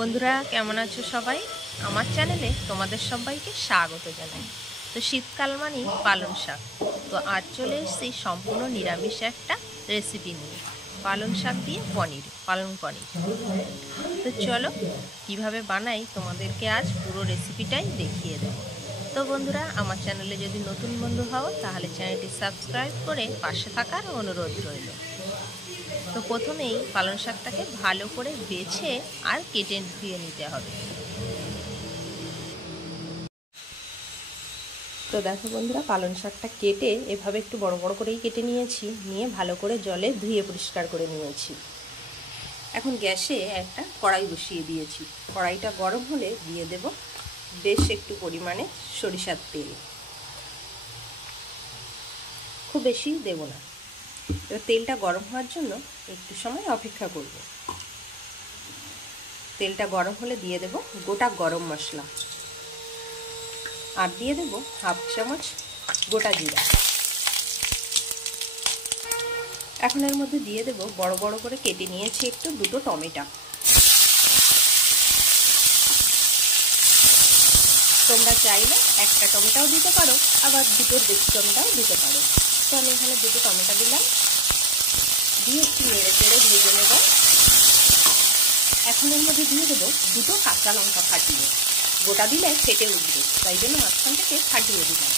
বন্ধুরা কেমন আছো সবাই? আমার চ্যানেলে তোমাদের সবাইকে স্বাগত জানাই। তো শীতকাল মানেই পালং শাক। তো আজ চলে এসেছি সম্পূর্ণ নিরামিষ একটা রেসিপি নিয়ে, পালং শাক দিয়ে পালং পনির। তো চলো কিভাবে বানাই তোমাদেরকে আজ পুরো রেসিপিটাই দেখিয়ে দেবো। তো বন্ধুরা, আমার চ্যানেলে যদি নতুন বন্ধু হও তাহলে চ্যানেলটি সাবস্ক্রাইব করে পাশে থাকার অনুরোধ রইল। তো প্রথমেই পালং শাকটাকে ভালো করে বেছে আর কেটে ধুয়ে নিতে হবে। তো দেখো বন্ধুরা, পালং শাকটা কেটে এভাবে একটু বড় বড় করেই কেটে নিয়েছি, নিয়ে ভালো করে জলে ধুয়ে পরিষ্কার করে নিয়েছি। এখন গ্যাসে একটা কড়াই বসিয়ে দিয়েছি। কড়াইটা গরম হলে দিয়ে দেব বেশ একটু পরিমাণে সরিষার তেল। খুব বেশি দেব না। এবার তেলটা গরম হওয়ার জন্য একটু সময় অপেক্ষা করব। তেলটা গরম হলে দিয়ে দেব গোটা গরম মশলা, আর দিয়ে দেব হাফ চামচ গোটা জিরা। এখন এর মধ্যে দিয়ে দেব বড় বড় করে কেটে নিয়েছি একটু দুটো টমেটো। তোমরা চাইলে একটা টমেটোও দিতে পারো, আবার দুটোর বেশি টমেটোও দিতে পারো। তো আমি এখানে দুটো টমেটো দিলাম, দিয়ে একটু নেড়ে চেড়ে ভেজে নেব। এখন এর মধ্যে দিয়ে দেবো দুটো কাঁচা লঙ্কা ফাটিয়ে, গোটা দিলে ফেটে উঠবে, তাই জন্য মাঝখান থেকে ফাটিয়ে দিলাম।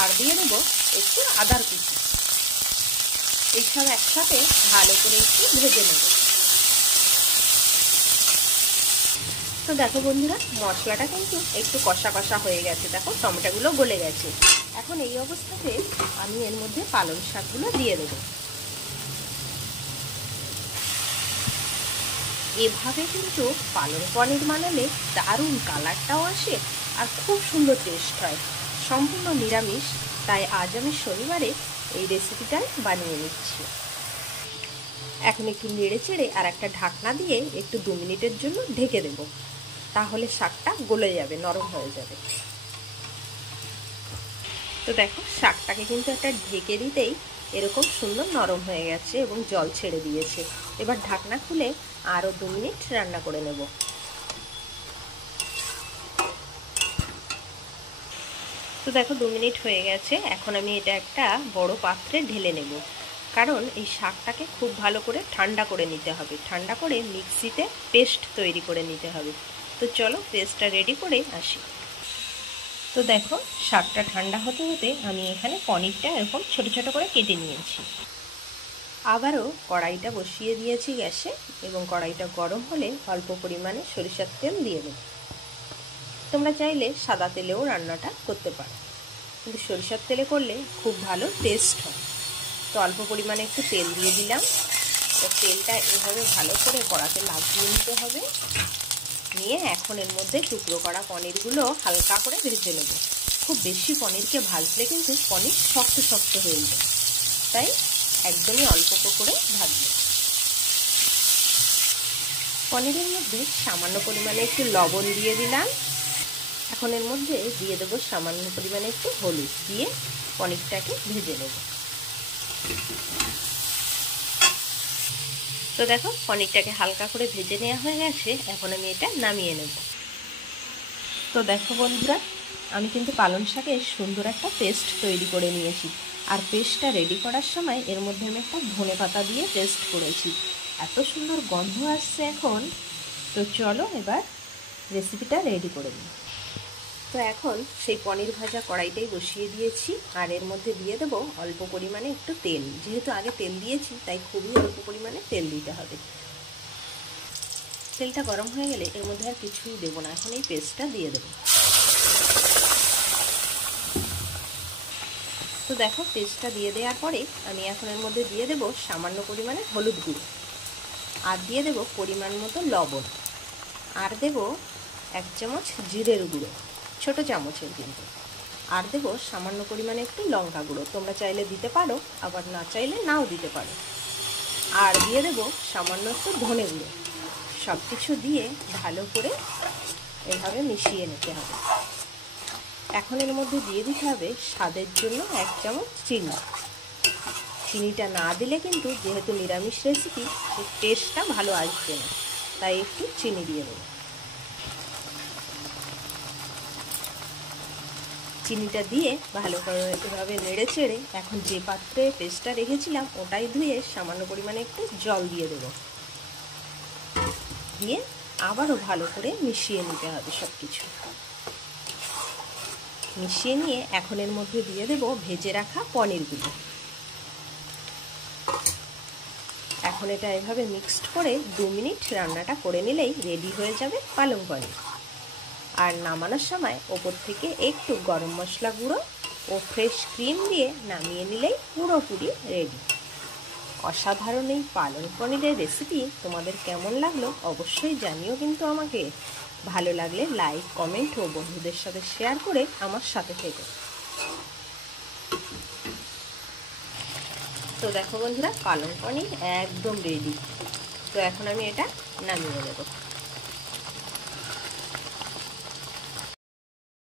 আর দিয়ে দেবো একটু আদার কুচি। এইসব একসাথে ভালো করে একটু ভেজে নেব। তো দেখো বন্ধুরা, মশলাটা কিন্তু একটু কষা কষা হয়ে গেছে। দেখো টমেটোগুলো গলে গেছে। এখন এই অবস্থাতে আমি এর মধ্যে পালং শাকগুলো দিয়ে দেবো। এভাবে কিন্তু পালং পনির বানালে দারুণ কালারটাও আসে আর খুব সুন্দর টেস্ট হয়। সম্পূর্ণ নিরামিষ, তাই আজ আমি শনিবারে এই রেসিপিটাই বানিয়ে নিচ্ছি। এখন একটু নেড়ে চেড়ে আর একটা ঢাকনা দিয়ে একটু 2 মিনিটের জন্য ঢেকে দেব, তাহলে শাকটা গলে যাবে, নরম হয়ে যাবে। তো দেখো শাকটাকে কিন্তু একটা ঢেকে দিতেই এরকম সুন্দর নরম হয়ে গেছে এবং জল ছেড়ে দিয়েছে। এবার ঢাকনা খুলে আরও 2 মিনিট রান্না করে নেব। তো দেখো 2 মিনিট হয়ে গেছে। এখন আমি এটা একটা বড় পাত্রে ঢেলে নেব, কারণ এই শাকটাকে খুব ভালো করে ঠান্ডা করে নিতে হবে। ঠান্ডা করে মিক্সিতে পেস্ট তৈরি করে নিতে হবে। তো চলো পেস্টটা রেডি করে আসি। তো দেখো শাকটা ঠান্ডা হতে হতে আমি এখানে পনিরটা এরকম ছোট ছোট করে কেটে নিয়েছি। আবারও কড়াইটা বসিয়ে দিয়েছি গ্যাসে, এবং কড়াইটা গরম হলে অল্প পরিমাণে সরিষার তেল দিয়ে দেব। তোমরা চাইলে সাদা তেলেও রান্নাটা করতে পারো, কিন্তু সরিষার তেলে করলে খুব ভালো টেস্ট হয়। তো অল্প পরিমাণে একটু তেল দিয়ে দিলাম। তো তেলটা এভাবে ভালো করে কড়াতে লাগিয়ে নিতে হবে। নিয়ে এখন এর মধ্যে টুকরো করা পনিরগুলো হালকা করে ভেজে নেব। খুব বেশি পনিরকে ভাজলে কিন্তু পনির শক্ত শক্ত হয়ে যায়, তাই একদমই অল্প করে ভাজবে। পনিরের মধ্যে সামান্য পরিমাণে একটু লবণ দিয়ে দিলাম। এখন এর মধ্যে দিয়ে দেবো সামান্য পরিমাণে একটু হলুদ, দিয়ে পনিরটাকে ভেজে নেব। তো দেখো পনিরটাকে হালকা করে ভেজে নেওয়া হয়ে গেছে। এখন আমি এটা নামিয়ে নেব। তো দেখো বন্ধুরা, আমি কিন্তু পালং শাকের সুন্দর একটা পেস্ট তৈরি করে নিয়েছি। আর পেস্টটা রেডি করার সময় এর মধ্যে আমি একটা ধনেপাতা দিয়ে পেস্ট করেছি। এত সুন্দর গন্ধ আসছে এখন। তো চলো এবার রেসিপিটা রেডি করে নিই। তো এখন সেই পনির ভাজা কড়াইটাই বসিয়ে দিয়েছি, আর এর মধ্যে দিয়ে দেবো অল্প পরিমাণে একটু তেল। যেহেতু আগে তেল দিয়েছি তাই খুবই অল্প পরিমাণে তেল দিতে হবে। তেলটা গরম হয়ে গেলে এর মধ্যে আর কিছুই দেবো না, এখন এই পেস্টটা দিয়ে দেবো। তো দেখো পেস্টটা দিয়ে দেওয়ার পরে আমি এখন এর মধ্যে দিয়ে দেবো সামান্য পরিমাণে হলুদ গুঁড়ো, আর দিয়ে দেবো পরিমাণ মতো লবণ, আর দেবো 1 চামচ জিরের গুঁড়ো, ছোটো চামচের কিন্তু, আর দেবো সামান্য পরিমাণে একটু লঙ্কা গুঁড়ো। তোমরা চাইলে দিতে পারো, আবার না চাইলে নাও দিতে পারো। আর দিয়ে দেবো সামান্য একটু ধনে গুঁড়ো। সব কিছু দিয়ে ভালো করে এভাবে মিশিয়ে নিতে হবে। এখন এর মধ্যে দিয়ে দিতে হবে স্বাদের জন্য 1 চামচ চিনি। চিনিটা না দিলে কিন্তু যেহেতু নিরামিষ রেসিপি, এর টেস্টটা ভালো আসবে না, তাই একটু চিনি দিয়ে দেবো। চিনিটা দিয়ে ভালো করে এভাবে নেড়ে চেড়ে এখন যে পাত্রে পেস্টটা রেখেছিলাম ওটাই ধুয়ে সামান্য পরিমাণে একটু জল দিয়ে দেবো। দিয়ে আবারও ভালো করে মিশিয়ে নিতে হবে সব কিছু। মিশিয়ে নিয়ে এখন এর মধ্যে দিয়ে দেব ভেজে রাখা পনিরগুলো। এখন এটা এভাবে মিক্সড করে 2 মিনিট রান্নাটা করে নিলেই রেডি হয়ে যাবে পালং পনির। আর নামানোর সময় ওপর থেকে একটু গরম মশলা গুঁড়ো ও ফ্রেশ ক্রিম দিয়ে নামিয়ে নিলেই পুরোপুরি রেডি। অসাধারণ এই পালং পনিরের রেসিপি তোমাদের কেমন লাগলো অবশ্যই জানিও কিন্তু আমাকে। ভালো লাগলে লাইক, কমেন্ট ও বন্ধুদের সাথে শেয়ার করে আমার সাথে থেকো। তো দেখো বন্ধুরা, পালং পনির একদম রেডি। তো এখন আমি এটা নামিয়ে নেব।